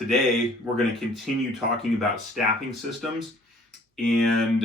Today, we're going to continue talking about staffing systems. And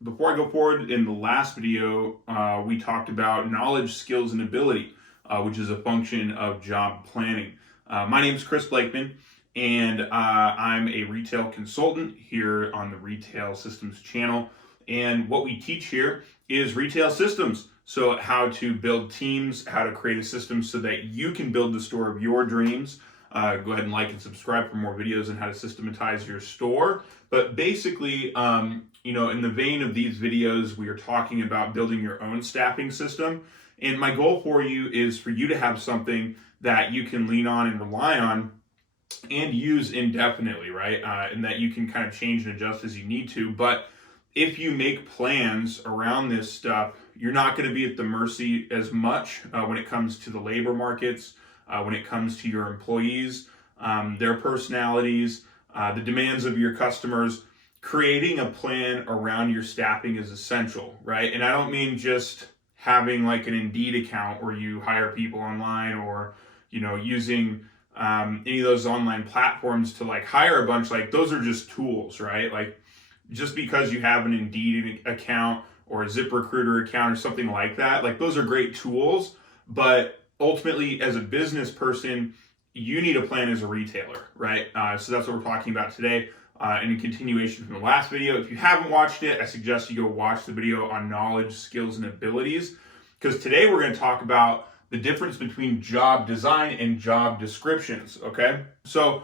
before I go forward, in the last video, we talked about knowledge, skills, and ability, which is a function of job planning. My name is Chris Blakeman, and I'm a retail consultant here on the Retail Systems channel. And what we teach here is retail systems. So how to build teams, how to create a system so that you can build the store of your dreams. Go ahead and like and subscribe for more videos on how to systematize your store. But basically, in the vein of these videos, we are talking about building your own staffing system. And my goal for you is for you to have something that you can lean on and rely on and use indefinitely, right? And that you can kind of change and adjust as you need to. But if you make plans around this stuff, you're not going to be at the mercy as much when it comes to the labor markets, when it comes to your employees, their personalities, the demands of your customers. Creating a plan around your staffing is essential, right? And I don't mean just having like an Indeed account where you hire people online, or using any of those online platforms to like hire a bunch. Like, those are just tools, right? Like, just because you have an Indeed account or a ZipRecruiter account or something like that, like, those are great tools, but ultimately, as a business person, you need a plan as a retailer, right? So that's what we're talking about today. In a continuation from the last video. If you haven't watched it, I suggest you go watch the video on knowledge, skills, and abilities, because today we're going to talk about the difference between job design and job descriptions, okay? So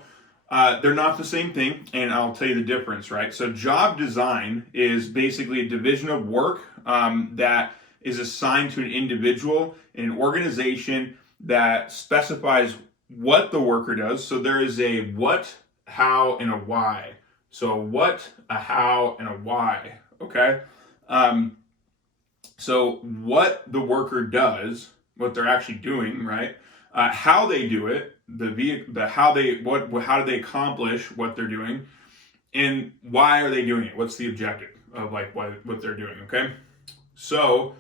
they're not the same thing, and I'll tell you the difference, right? So job design is basically a division of work that is assigned to an individual in an organization that specifies what the worker does. So there is a what, how, and a why. So what, a how, and a why, okay? So what the worker does, what they're actually doing, right? How they do it, how do they accomplish what they're doing, and why are they doing it? What's the objective of like what they're doing, okay? So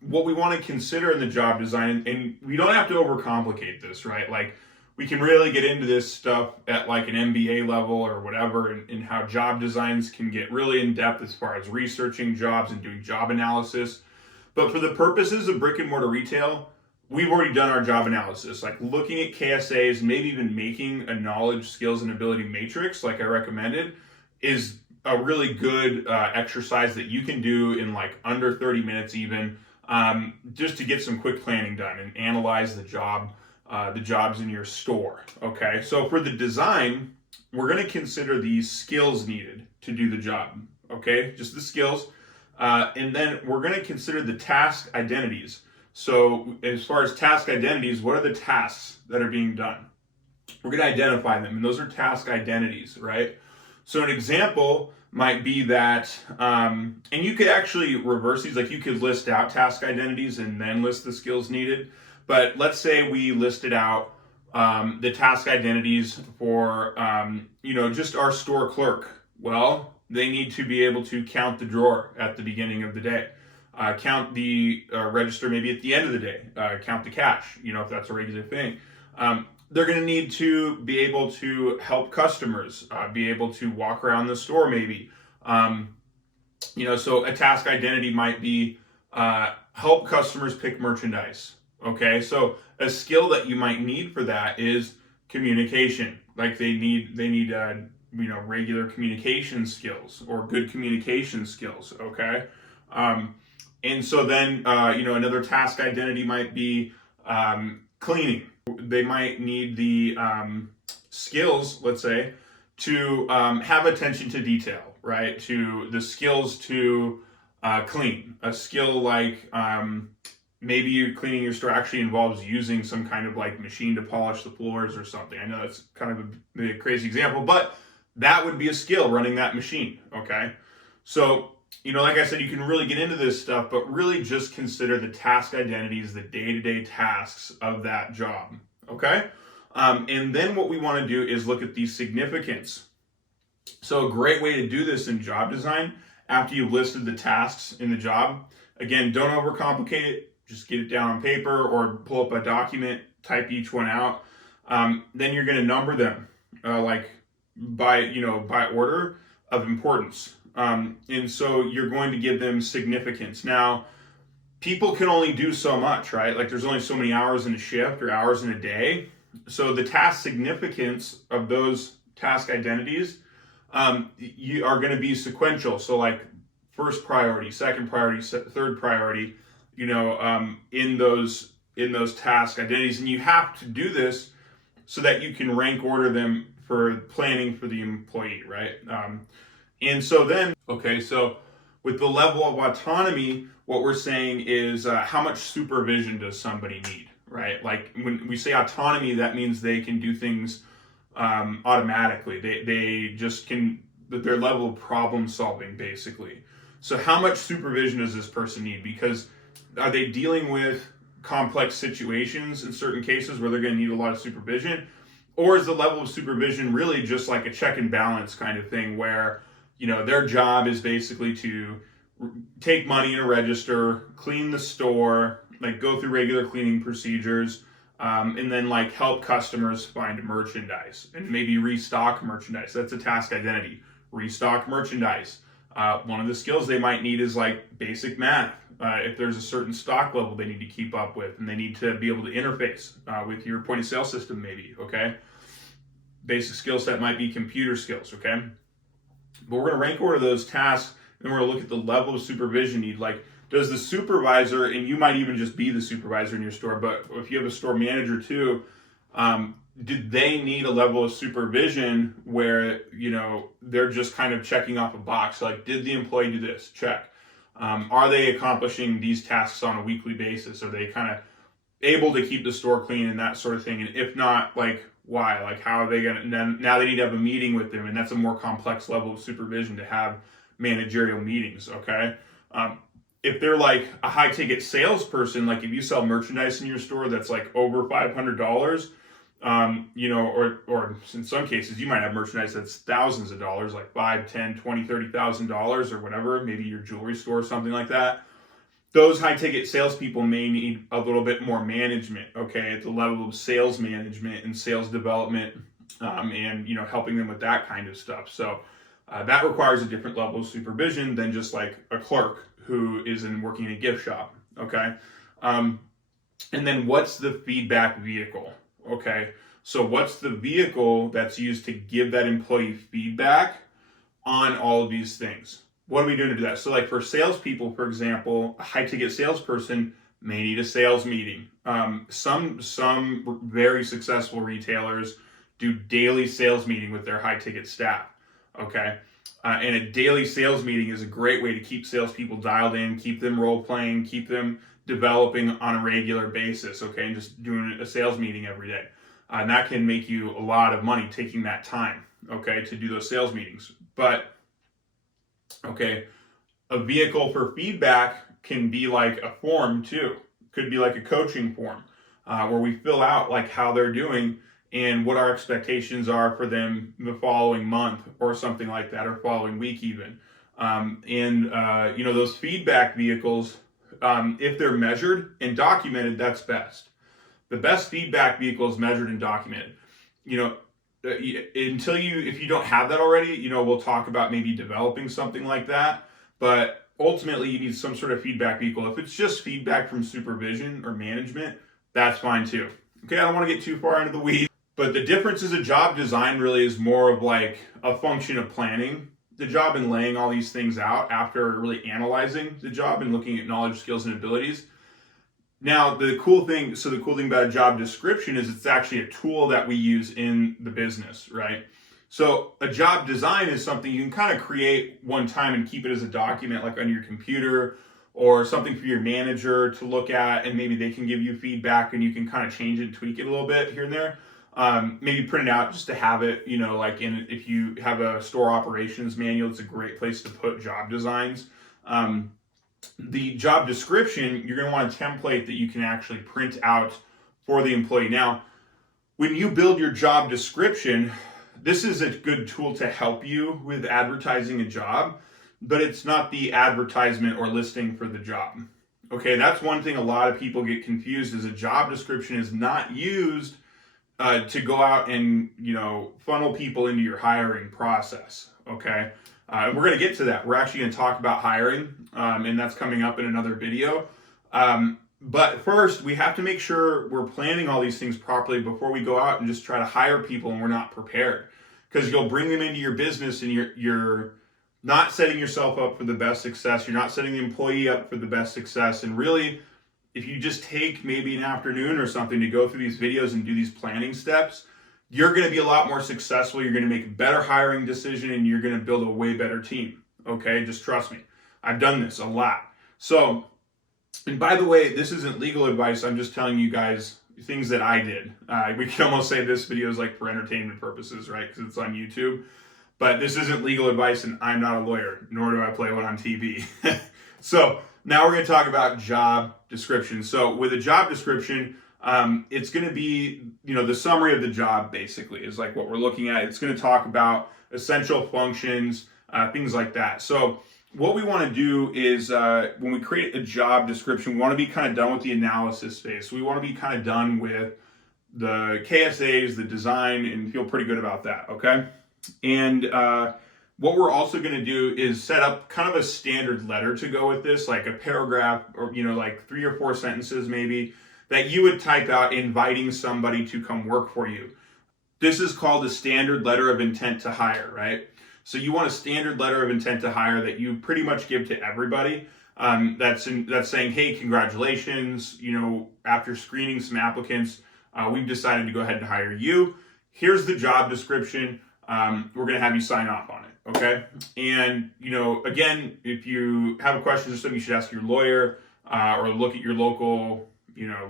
what we want to consider in the job design, and we don't have to overcomplicate this, right? Like, we can really get into this stuff at like an MBA level or whatever, and how job designs can get really in depth as far as researching jobs and doing job analysis. But for the purposes of brick and mortar retail, we've already done our job analysis, like looking at KSAs, maybe even making a knowledge, skills, and ability matrix like I recommended is a really good exercise that you can do in like under 30 minutes even, just to get some quick planning done and analyze the jobs in your store, okay? So for the design, we're going to consider the skills needed to do the job, okay? Just the skills. And then we're going to consider the task identities. So as far as task identities, what are the tasks that are being done? We're going to identify them, and those are task identities, right? So an example might be that, and you could actually reverse these, like you could list out task identities and then list the skills needed. But let's say we listed out the task identities for, just our store clerk. Well, they need to be able to count the drawer at the beginning of the day, count the register maybe at the end of the day, count the cash, if that's a regular thing. They're going to need to be able to help customers, be able to walk around the store maybe. So a task identity might be help customers pick merchandise. Okay, so a skill that you might need for that is communication. Like they need regular communication skills or good communication skills. Okay, and so then another task identity might be cleaning. They might need the skills, let's say, to have attention to detail, right? To the skills to clean. A skill like maybe you cleaning your store actually involves using some kind of like machine to polish the floors or something. I know that's kind of a crazy example, but that would be a skill, running that machine, okay? So, like I said, you can really get into this stuff, but really just consider the task identities, the day-to-day tasks of that job, okay? And then what we want to do is look at the significance. So a great way to do this in job design, after you've listed the tasks in the job, again, don't overcomplicate it. Just get it down on paper or pull up a document, type each one out. Then you're going to number them. like by order of importance. And so you're going to give them significance. Now, people can only do so much, right? Like there's only so many hours in a shift or hours in a day. So the task significance of those task identities, you are going to be sequential. So like first priority, second priority, third priority, in those task identities, and you have to do this so that you can rank order them for planning for the employee, right? And so then, okay, so with the level of autonomy, what we're saying is how much supervision does somebody need, right? Like when we say autonomy, that means they can do things automatically. They just can, their level of problem solving, basically. So how much supervision does this person need? Because are they dealing with complex situations in certain cases where they're going to need a lot of supervision? Or is the level of supervision really just like a check and balance kind of thing where, their job is basically to take money in a register, clean the store, like go through regular cleaning procedures, and then like help customers find merchandise and maybe restock merchandise. That's a task identity. Restock merchandise. One of the skills they might need is like basic math. If there's a certain stock level they need to keep up with, and they need to be able to interface with your point of sale system, maybe, okay? Basic skill set might be computer skills, okay? But we're going to rank order those tasks, and we're going to look at the level of supervision need. Like, does the supervisor, and you might even just be the supervisor in your store, but if you have a store manager too, did they need a level of supervision where, they're just kind of checking off a box? Like, did the employee do this? Check. Are they accomplishing these tasks on a weekly basis? Are they kind of able to keep the store clean and that sort of thing? And if not, like, why? Like, how are they going to, now they need to have a meeting with them, and that's a more complex level of supervision to have managerial meetings, okay? If they're like a high ticket salesperson, like if you sell merchandise in your store that's like over $500, or in some cases you might have merchandise that's thousands of dollars, like $5, $10, $20, $30,000 or whatever, maybe your jewelry store or something like that. Those high ticket salespeople may need a little bit more management, okay, at the level of sales management and sales development, and helping them with that kind of stuff. So that requires a different level of supervision than just like a clerk who is working in a gift shop, okay? And then what's the feedback vehicle, okay? So what's the vehicle that's used to give that employee feedback on all of these things? What are we doing to do that? So like for salespeople, for example, a high ticket salesperson may need a sales meeting. Some very successful retailers do daily sales meeting with their high ticket staff, okay? And a daily sales meeting is a great way to keep salespeople dialed in, keep them role playing, keep them developing on a regular basis, okay? And just doing a sales meeting every day. And that can make you a lot of money taking that time, okay, to do those sales meetings. But, okay, a vehicle for feedback can be like a form too. Could be like a coaching form where we fill out like how they're doing and what our expectations are for them the following month or something like that, or following week even. Those feedback vehicles, if they're measured and documented, that's best. The best feedback vehicle is measured and documented. If you don't have that already, we'll talk about maybe developing something like that. But ultimately, you need some sort of feedback vehicle. If it's just feedback from supervision or management, that's fine too. Okay, I don't want to get too far into the weeds. But the difference is a job design really is more of like a function of planning the job and laying all these things out after really analyzing the job and looking at knowledge, skills, and abilities. Now, the cool thing about a job description is it's actually a tool that we use in the business, right? So a job design is something you can kind of create one time and keep it as a document like on your computer, or something for your manager to look at, and maybe they can give you feedback and you can kind of change it and tweak it a little bit here and there. Maybe print it out just to have it, if you have a store operations manual, it's a great place to put job designs. The job description, you're going to want a template that you can actually print out for the employee. Now, when you build your job description, this is a good tool to help you with advertising a job, but it's not the advertisement or listing for the job. Okay, that's one thing a lot of people get confused is a job description is not used to go out and, funnel people into your hiring process. Okay. And we're going to get to that. We're actually going to talk about hiring, and that's coming up in another video. But first, we have to make sure we're planning all these things properly before we go out and just try to hire people and we're not prepared. Because you'll bring them into your business and you're not setting yourself up for the best success. You're not setting the employee up for the best success. And really, if you just take maybe an afternoon or something to go through these videos and do these planning steps, you're going to be a lot more successful. You're going to make a better hiring decision and you're going to build a way better team. Okay, just trust me. I've done this a lot. So, and by the way, this isn't legal advice. I'm just telling you guys things that I did. We can almost say this video is like for entertainment purposes, right? Because it's on YouTube. But this isn't legal advice and I'm not a lawyer, nor do I play one on TV. So now we're going to talk about job description. So with a job description, it's going to be, the summary of the job basically is like what we're looking at. It's going to talk about essential functions, things like that. So what we want to do is when we create a job description, we want to be kind of done with the analysis phase. So we want to be kind of done with the KSAs, the design, and feel pretty good about that, okay? And what we're also going to do is set up kind of a standard letter to go with this, like a paragraph or, like 3 or 4 sentences maybe that you would type out inviting somebody to come work for you. This is called a standard letter of intent to hire, right? So you want a standard letter of intent to hire that you pretty much give to everybody. That's saying, hey, congratulations. After screening some applicants, we've decided to go ahead and hire you. Here's the job description. We're going to have you sign off on it. Okay. And, again, if you have a question or something, you should ask your lawyer or look at your local,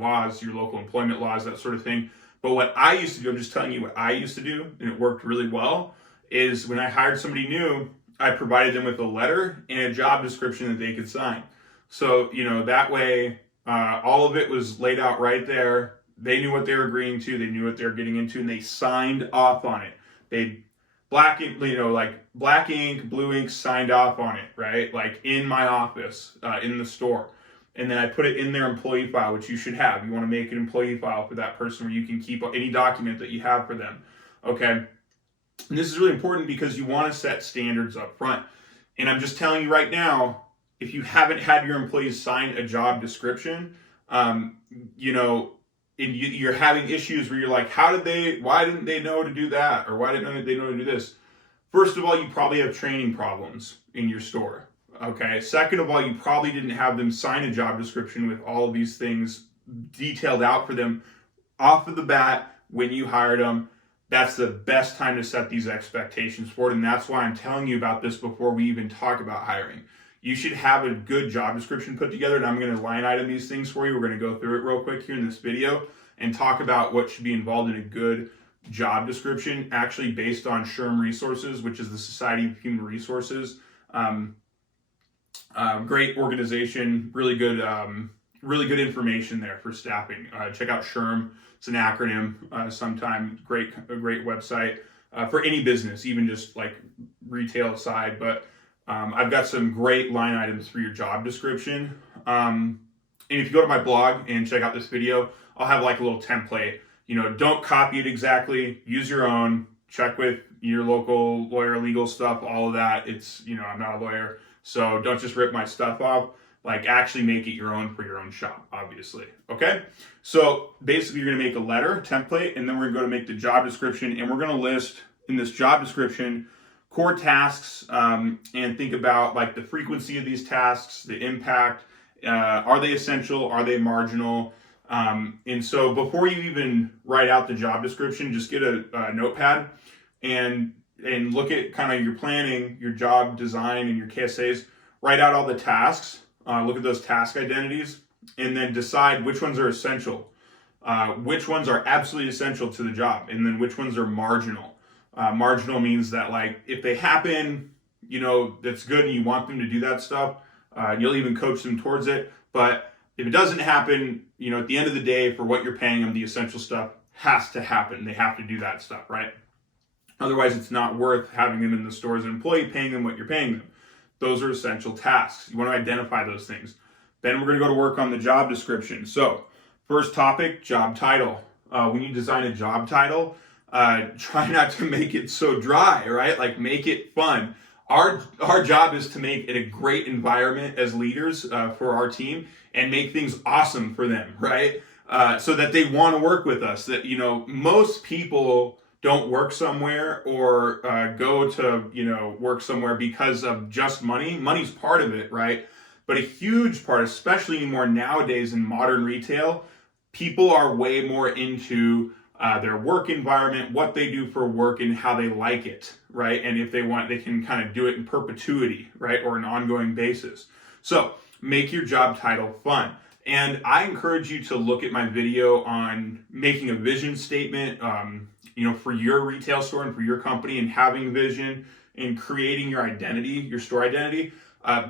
laws, your local employment laws, that sort of thing. But what I used to do, I'm just telling you what I used to do, and it worked really well, is when I hired somebody new, I provided them with a letter and a job description that they could sign. So, that way, all of it was laid out right there. They knew what they were agreeing to. They knew what they were getting into, and they signed off on it. They black ink, black ink, blue ink, signed off on it, right? Like in my office, in the store. And then I put it in their employee file, which you should have. You want to make an employee file for that person where you can keep any document that you have for them, okay? And this is really important because you want to set standards up front. And I'm just telling you right now, if you haven't had your employees sign a job description, and you're having issues where you're like, why didn't they know to do that? Or why didn't they know to do this? First of all, you probably have training problems in your store. Okay. Second of all, you probably didn't have them sign a job description with all of these things detailed out for them off of the bat when you hired them. That's the best time to set these expectations forward. And that's why I'm telling you about this before we even talk about hiring. You should have a good job description put together, and I'm going to line item these things for you. We're going to go through it real quick here in this video and talk about what should be involved in a good job description, actually based on SHRM Resources, which is the Society of Human Resources. Great organization, really good information there for staffing. Check out SHRM. It's an acronym. Sometimes a great website for any business, even just like retail aside. But I've got some great line items for your job description. And if you go to my blog and check out this video, I'll have like a little template. Don't copy it exactly. Use your own. Check with your local lawyer, legal stuff, all of that. It's, I'm not a lawyer, so don't just rip my stuff off. Like actually make it your own for your own shop, obviously. Okay. So basically you're going to make a letter template, and then we're going to go to make the job description, and we're going to list in this job description core tasks, and think about like the frequency of these tasks, the impact, are they essential? Are they marginal? And so before you even write out the job description, just get a notepad and look at kind of your planning, your job design, and your KSAs. Write out all the tasks. Look at those task identities, and then decide which ones are essential, which ones are absolutely essential to the job, and then which ones are marginal. Marginal means that like if they happen, that's good and you want them to do that stuff. You'll even coach them towards it. But if it doesn't happen, at the end of the day, for what you're paying them, the essential stuff has to happen. They have to do that stuff, right? Otherwise, it's not worth having them in the store as an employee, paying them what you're paying them. Those are essential tasks. You want to identify those things. Then we're going to go to work on the job description. So first topic, job title. when you design a job title, try not to make it so dry, right? Like make it fun. Our job is to make it a great environment as leaders for our team and make things awesome for them, right? So that they want to work with us. That, most people don't work somewhere or go to, work somewhere because of just money. Money's part of it, right? But a huge part, especially more nowadays in modern retail, people are way more into their work environment, what they do for work, and how they like it, right? And if they want, they can kind of do it in perpetuity, right? Or an ongoing basis. So make your job title fun. And I encourage you to look at my video on making a vision statement, for your retail store and for your company, and having vision and creating your identity, your store identity,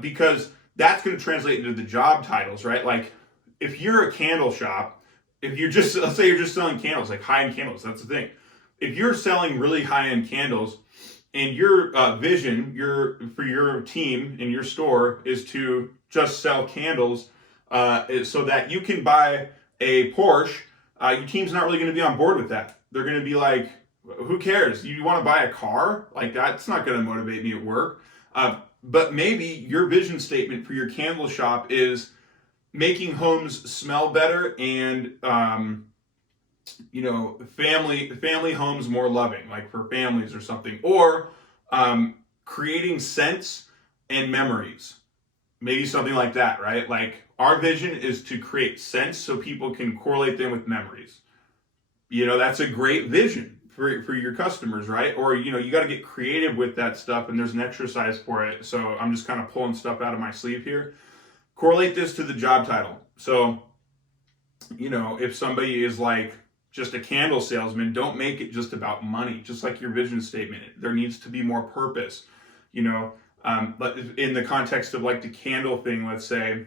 because that's going to translate into the job titles, right? Like if you're a candle shop, let's say you're just selling candles, like high-end candles, that's the thing. If you're selling really high-end candles and your vision, for your team and your store is to just sell candles, so that you can buy a Porsche, your team's not really going to be on board with that. They're going to be like, who cares? You want to buy a car? Like that's not going to motivate me at work. But maybe your vision statement for your candle shop is making homes smell better and family homes more loving, like for families or something, or creating scents and memories, maybe something like that, right? Like our vision is to create scents so people can correlate them with memories. That's a great vision for your customers, right? Or you got to get creative with that stuff, and there's an exercise for it. So I'm just kind of pulling stuff out of my sleeve here. Correlate this to the job title. So, if somebody is like just a candle salesman, don't make it just about money, just like your vision statement. There needs to be more purpose, but in the context of like the candle thing, let's say,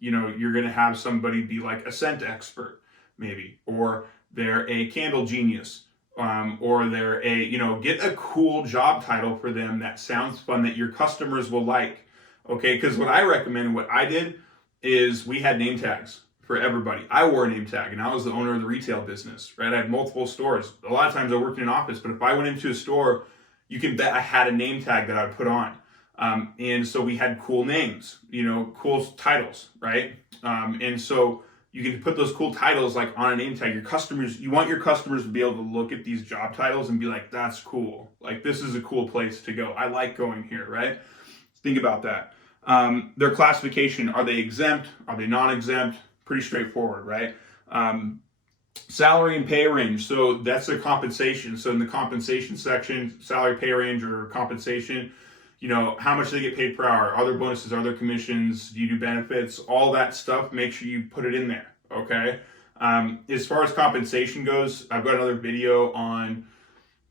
you're going to have somebody be like a scent expert, maybe, or they're a candle genius, or they're get a cool job title for them that sounds fun that your customers will like. Okay, because what I recommend and what I did is we had name tags for everybody. I wore a name tag, and I was the owner of the retail business, right? I had multiple stores. A lot of times I worked in an office, but if I went into a store, you can bet I had a name tag that I would put on. And so we had cool names, cool titles, right? And so you can put those cool titles like on a name tag. You want your customers to be able to look at these job titles and be like, that's cool. Like, this is a cool place to go. I like going here, right? Think about that. Their classification, are they exempt? Are they non-exempt? Pretty straightforward, right? Salary and pay range. So that's the compensation. So in the compensation section, salary, pay range, or compensation, how much they get paid per hour, are there bonuses, are there commissions, do you do benefits, all that stuff, make sure you put it in there, okay? As far as compensation goes, I've got another video on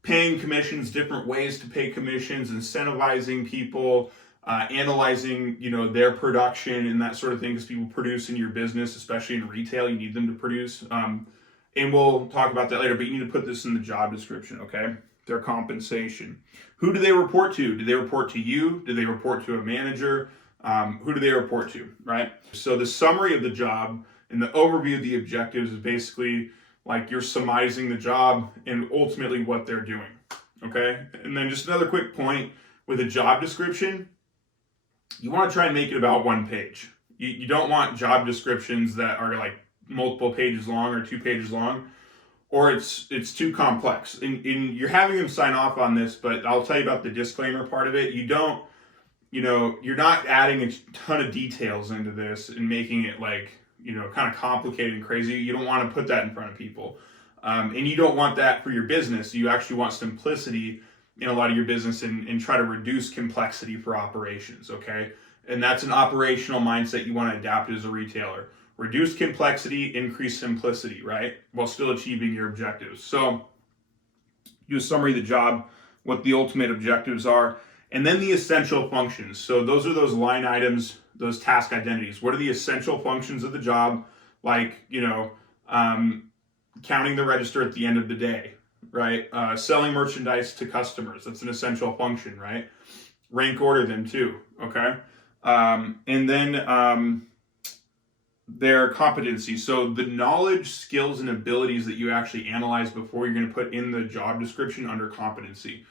paying commissions, different ways to pay commissions, incentivizing people, analyzing, their production and that sort of thing, because people produce in your business, especially in retail, you need them to produce. And we'll talk about that later, but you need to put this in the job description, okay? Their compensation. Who do they report to? Do they report to you? Do they report to a manager? Who do they report to, right? So the summary of the job and the overview of the objectives is basically like you're surmising the job and ultimately what they're doing, okay? And then just another quick point with a job description, you want to try and make it about one page. You don't want job descriptions that are like multiple pages long or 2 pages long, or it's too complex. And you're having them sign off on this, but I'll tell you about the disclaimer part of it. You're not adding a ton of details into this and making it like, kind of complicated and crazy. You don't want to put that in front of people. And you don't want that for your business. You actually want simplicity in a lot of your business and try to reduce complexity for operations, okay? And that's an operational mindset you want to adapt as a retailer. Reduce complexity, increase simplicity, right? While still achieving your objectives. So, do a summary of the job, what the ultimate objectives are, and then the essential functions. So those are those line items, those task identities. What are the essential functions of the job? Like, counting the register at the end of the day, right? Selling merchandise to customers. That's an essential function, right? Rank order them too, okay? And then their competency. So the knowledge, skills, and abilities that you actually analyze before you're going to put in the job description under competency.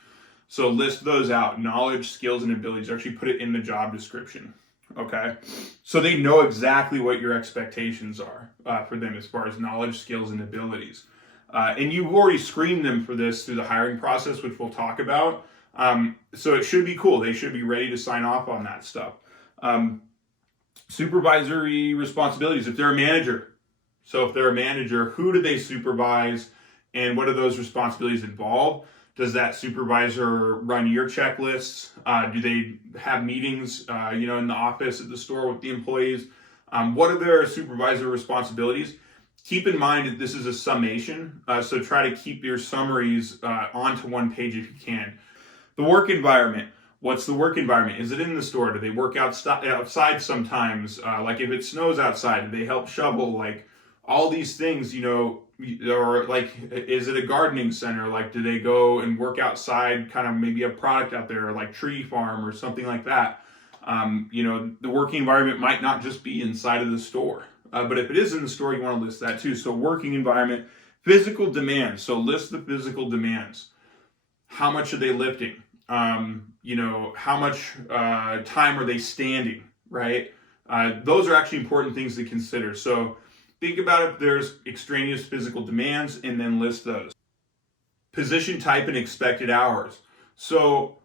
So list those out, knowledge, skills, and abilities. Actually put it in the job description. Okay. So they know exactly what your expectations are for them as far as knowledge, skills, and abilities. And you've already screened them for this through the hiring process, which we'll talk about. So it should be cool. They should be ready to sign off on that stuff. Supervisory responsibilities, if they're a manager. So if they're a manager, who do they supervise and what do those responsibilities involve? Does that supervisor run your checklists? Do they have meetings, in the office, at the store with the employees? What are their supervisory responsibilities? Keep in mind that this is a summation, so try to keep your summaries onto one page if you can. The work environment. What's the work environment? Is it in the store? Do they work outside sometimes? Like if it snows outside, do they help shovel? Like all these things, or like, is it a gardening center? Like, do they go and work outside, kind of maybe a product out there, like tree farm or something like that? The working environment might not just be inside of the store, but if it is in the store, you want to list that too. So working environment, physical demands. So list the physical demands. How much are they lifting? How much time are they standing, right? Those are actually important things to consider. So think about if there's extraneous physical demands and then list those. Position type and expected hours. So,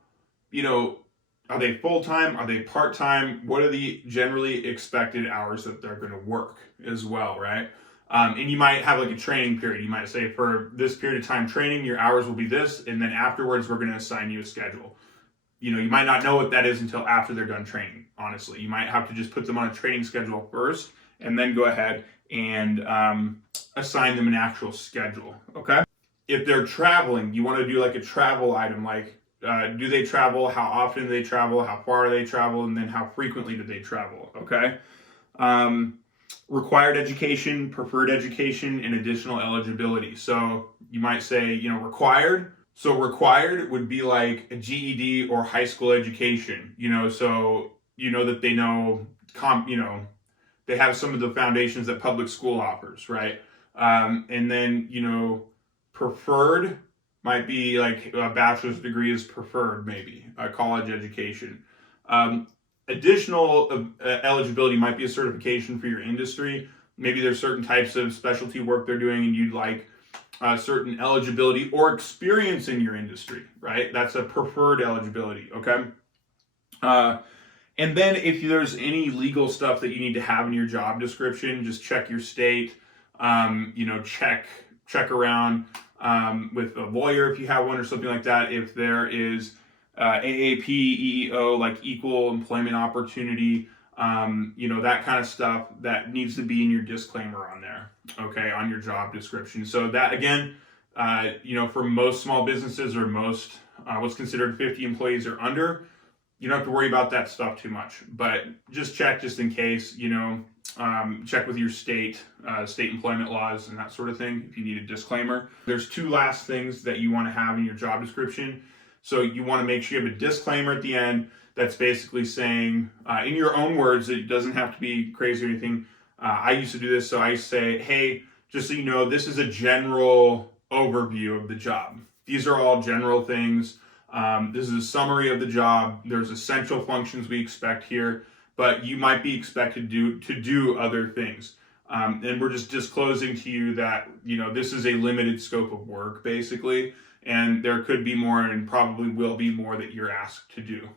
are they full-time? Are they part-time? What are the generally expected hours that they're going to work as well, right? And you might have like a training period. You might say for this period of time training, your hours will be this, and then afterwards we're going to assign you a schedule. You might not know what that is until after they're done training, honestly. You might have to just put them on a training schedule first, and then go ahead and assign them an actual schedule, okay? If they're traveling, you want to do like a travel item, like do they travel, how often do they travel, how far do they travel, and then how frequently do they travel, okay? Required education, preferred education, and additional eligibility. So you might say, required. So required would be like a GED or high school education, so that they know, they have some of the foundations that public school offers, right? And then, preferred might be like a bachelor's degree is preferred, maybe a college education. Additional eligibility might be a certification for your industry. Maybe there's certain types of specialty work they're doing and you'd like certain eligibility or experience in your industry, right? That's a preferred eligibility, okay? And then if there's any legal stuff that you need to have in your job description, just check your state, check around with a lawyer if you have one or something like that. If there is AAP, EEO, like equal employment opportunity, that kind of stuff that needs to be in your disclaimer on there, okay, on your job description. So that, again, for most small businesses or most what's considered 50 employees or under, you don't have to worry about that stuff too much, but just check just in case, check with your state employment laws and that sort of thing if you need a disclaimer. There's two last things that you want to have in your job description. So you want to make sure you have a disclaimer at the end that's basically saying, in your own words, it doesn't have to be crazy or anything. I used to do this, so I say, hey, just so you know, this is a general overview of the job. These are all general things. This is a summary of the job. There's essential functions we expect here, but you might be expected to do other things. And we're just disclosing to you that, this is a limited scope of work, basically, and there could be more and probably will be more that you're asked to do.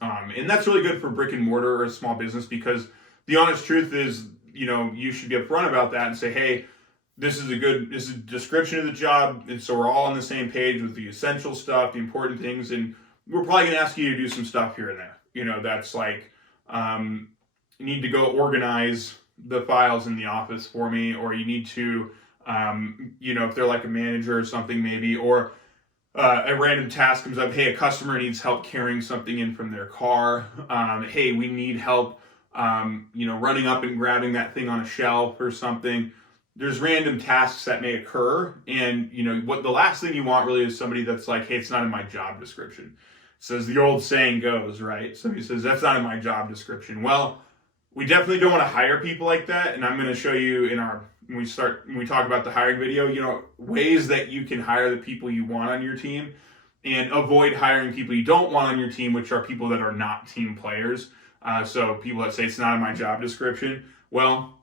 And that's really good for brick and mortar or a small business, because the honest truth is, you should be upfront about that and say, hey, this is a description of the job, and so we're all on the same page with the essential stuff, the important things, and we're probably going to ask you to do some stuff here and there. That's like, you need to go organize the files in the office for me, or you need to, if they're like a manager or something maybe, or a random task comes up, hey, a customer needs help carrying something in from their car. Hey, we need help, running up and grabbing that thing on a shelf or something. There's random tasks that may occur, and what the last thing you want really is somebody that's like, hey, it's not in my job description. So as the old saying goes, right? Somebody says, that's not in my job description. Well, We definitely don't want to hire people like that, and I'm going to show you when we talk about the hiring video, ways that you can hire the people you want on your team and avoid hiring people you don't want on your team, which are people that are not team players. So people that say it's not in my job description. Well,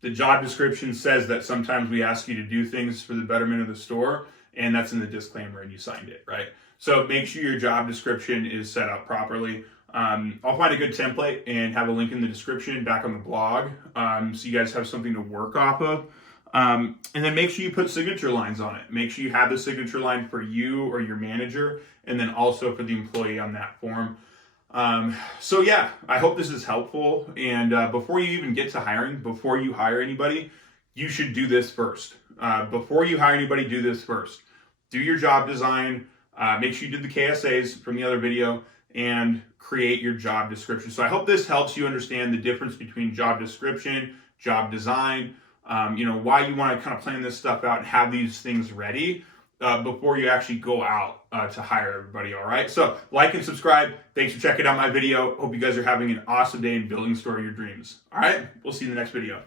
the job description says that sometimes we ask you to do things for the betterment of the store, and that's in the disclaimer and you signed it, right? So make sure your job description is set up properly. I'll find a good template and have a link in the description back on the blog, so you guys have something to work off of. And then make sure you put signature lines on it. Make sure you have the signature line for you or your manager, and then also for the employee on that form. So yeah, I hope this is helpful. And before you even get to hiring, before you hire anybody, you should do this first. Before you hire anybody, do this first. Do your job design. Make sure you did the KSAs from the other video, and create your job description. So I hope this helps you understand the difference between job description, job design, why you want to kind of plan this stuff out and have these things ready before you actually go out to hire everybody. All right. So like and subscribe. Thanks for checking out my video. Hope you guys are having an awesome day in building the store of your dreams. All right. We'll see you in the next video.